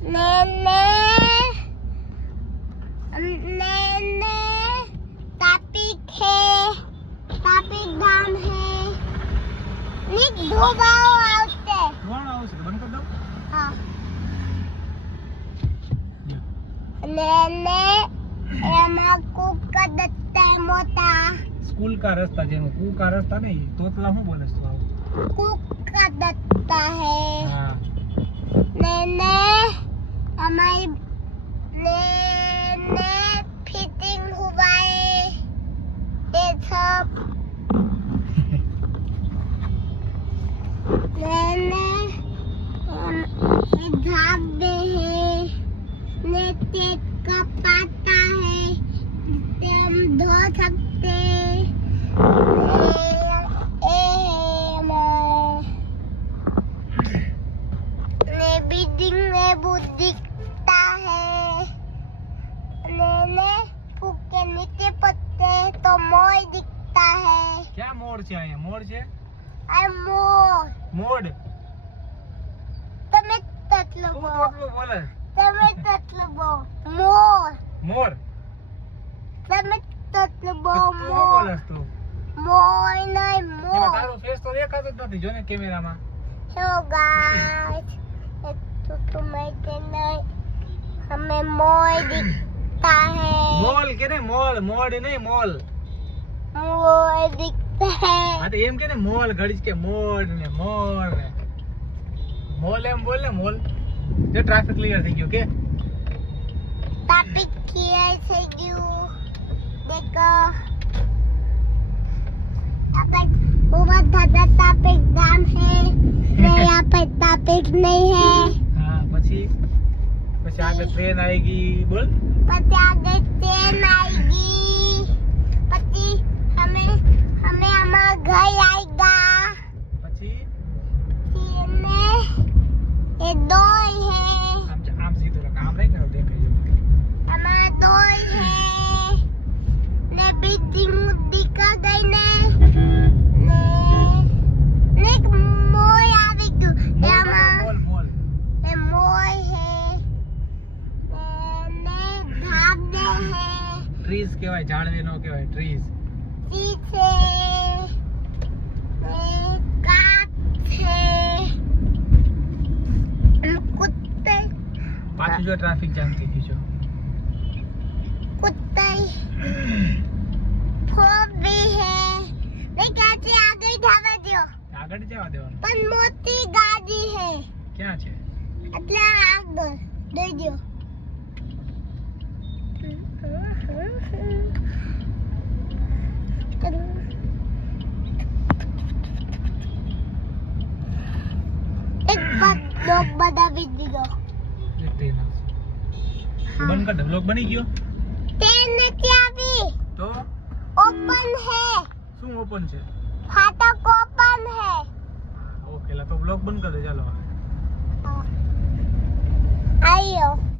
ने तापिक है, तापिक धाम है। निक धोबाओ આવશે. કોણ આવશે? બંધ કરી દો. હા. ने એમાં કુકા દત્તા મોટા. સ્કૂલ કા રસ્તા જેનું કુ કા રસ્તા નહીં તોતલા હું બોલે છો આવું? કુકા દત્તા है. હા. ने हमारी ने फिटिंग हुआ है ये सब ने भाग दे है ने तेज का पाता है जिससे हम धो सकते ने बिल्डिंग में बुद्धि है ने फूक के नीचे पत्ते तो मोर दिखता है. ક્યાં મોડ છે અહીંયા? મોડ છે? अरे मोर મોડ તમે તતલો તું બો તોતલું બોલે. તમે તતલો બો મોર મોર તમે તતલો બો તું શું મોર બોલે તું? મોર નહીં એમાં મોર. તારો ફેસ તો દેખાતો જ નથી જો ને કેમેરામાં. हेलो गाइस तो मैं नहीं हमें मोर दिखता है. મોલ કે ને મોલ મોડ નહીં મોલ. मोर दिखता है. હા તો એમ કે ને મોલ ઘડીશ કે મોડ ને મોર ને મોલ એમ બોલ ને મોલ. જો ટ્રાફિક ક્લિયર થઈ ગયો કે Tapi kia થઈ ગયું. देखो अब ऊपर दादा तापिक दाम है मैं यहाँ पे तापिक नहीं है. હા પછી આગળ ટ્રેન આएगी બોલ. પછી आगे ट्रेन आएगी પછી हमें हमारा घर आएगा. પછી में ये डोर है આમ સીધું રાખ આમ નહીં કરો દેખાય हमारा डोर है ने बिल्डिंग दिखा गई ने मोर આવી ગયું. ये हमारा મોલ મોલ ये मोर है ने भाग दे है ટ્રીઝ કહેવાય ઝાડવે નો કહેવાય ટ્રીઝ. पीछे काट है कुत्ते પાછું જો ટ્રાફિક જામ થઈ ગયું છે. कुत्ते फोन भी है नहीं कैसे आगे जावा दो આગળ જવા દેવાનું. पर मोटी गाड़ी है ક્યાં છે? એટલે આગળ દઈ દો. એક બાદ લોક બનાવી દીધો. એક ટ્રેન આવશે. બંધ કર દે. બ્લોક બની ગયો ટ્રેન નથી આવી. તો ઓપન હે શું ઓપન છે? ફાટક ઓપન હે. ઓકે લા તો બ્લોક બંધ કર દે ચાલો. આયો